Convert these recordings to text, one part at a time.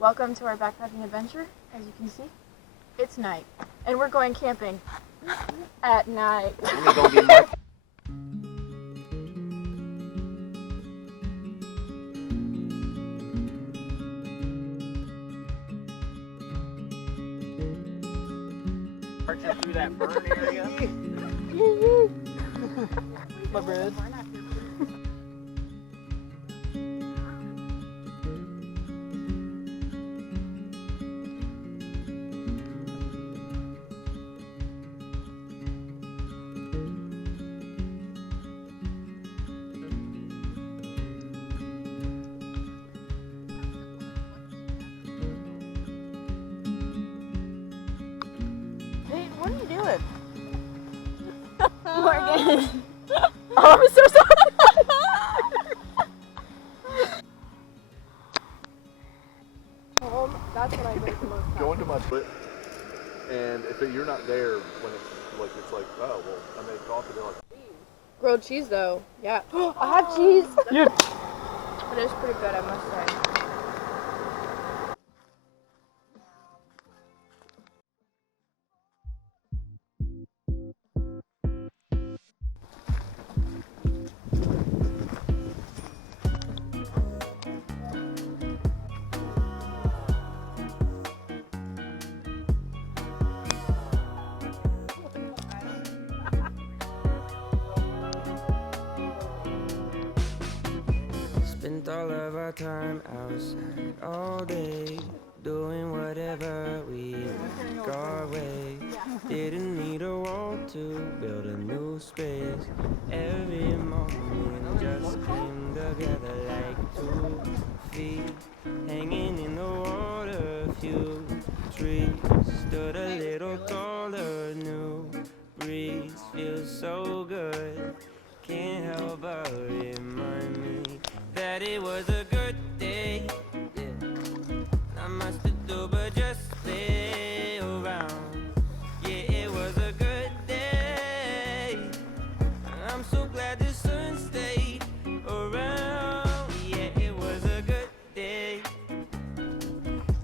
Welcome to our backpacking adventure. As you can see, it's night, and we're going camping at night. Marching through that burn area. My bread. What are you doing? Morgan. Oh, I'm so sorry. That's what I make the most. Go into my foot, and if you're not there when it's like, oh well, I made coffee. They're like, Grilled cheese though. Yeah. I have cheese. Yeah. But it's pretty good, I must say. Spent all of our time outside all day, doing whatever we like our way. Didn't need a wall to build a new space. Every morning just came together like 2 feet hanging in the water. A few trees stood a little taller. New breeze feels so good. Can't help but remind me that it was a good day. Yeah. Not much to do but just stay around. Yeah, it was a good day. I'm so glad the sun stayed around. Yeah, it was a good day.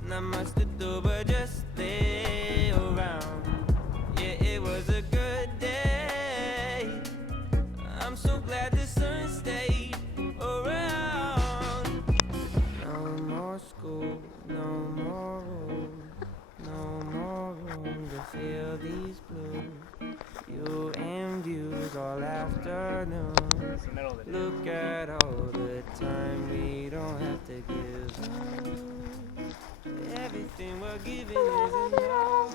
Not much to do but just stay around. Yeah, it was a good day. I'm so glad the sun stayed around. No more school, no more room, no more room to feel these blues. You and views all afternoon. Look at all the time we don't have to give up. Everything we're giving is enough.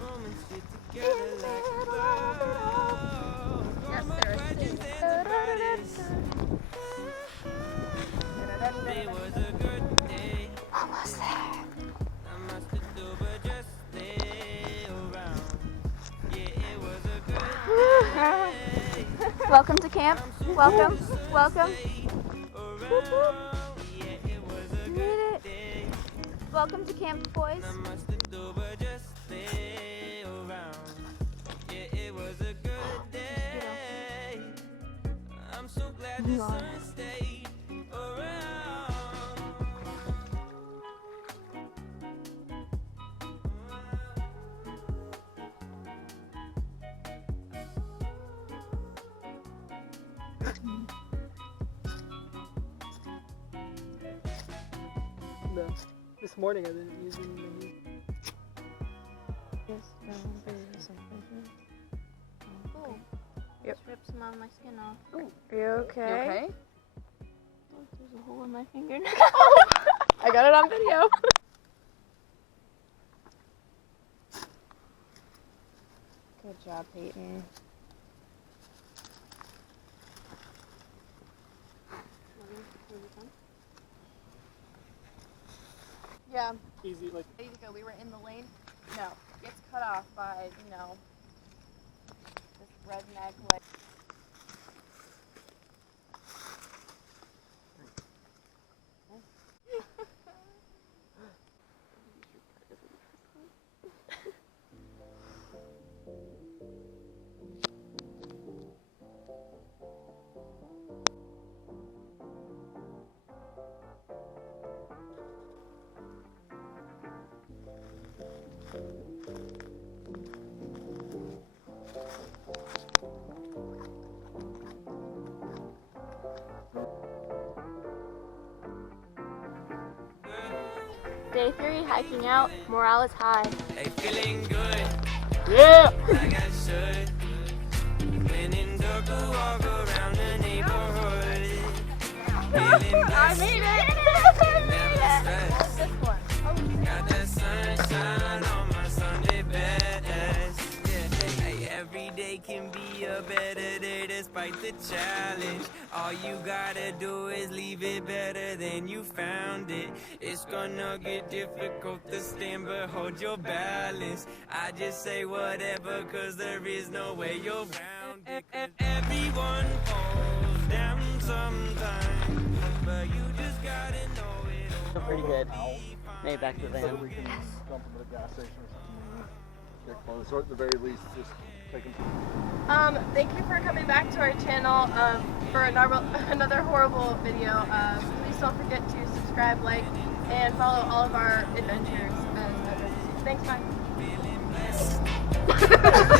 Moments fit together like a glove. Yes, there is. It was a good day. Almost there. Not much to do but just stay around. Yeah, it was a good day. Welcome to camp. Welcome. Welcome. Yeah, it was a good day. Welcome to camp, boys. Not much to do but just stay around. Yeah, it was a good day. I'm so glad the sun stayed around. No. This morning I didn't use any menu. Ooh. Yep. Rip some of my skin off. Are you okay? Oh, there's a hole in my finger now. I got it on video. Good job, Peyton. Yeah. Easy, like Ready to go. We were in the lane. No, gets cut off by, this redneck like. Day 3, hiking out. Morale is high. Hey, feeling good. Yeah! Like I should. When in dark, go walk around the neighborhood. Feeling I blessed. made it! Never stressed. This one. Got that sunshine on my Sunday best. Yeah. Hey, every day can be a better day despite the challenge. All you gotta do is leave it better than you found it. It's gonna get difficult to stand, but hold your balance. I just say whatever, cause there is no way you're around it. Everyone falls down sometimes, but you just gotta know it. Pretty good. Made it back to the So van. that we can dump them at a gas station or something. Get close, or at the very least, just take them. Thank you for coming back to our channel for another horrible video. Please don't forget to subscribe, like, and follow all of our adventures as FGCU. Thanks, bye.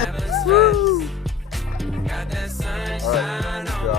Never stressed.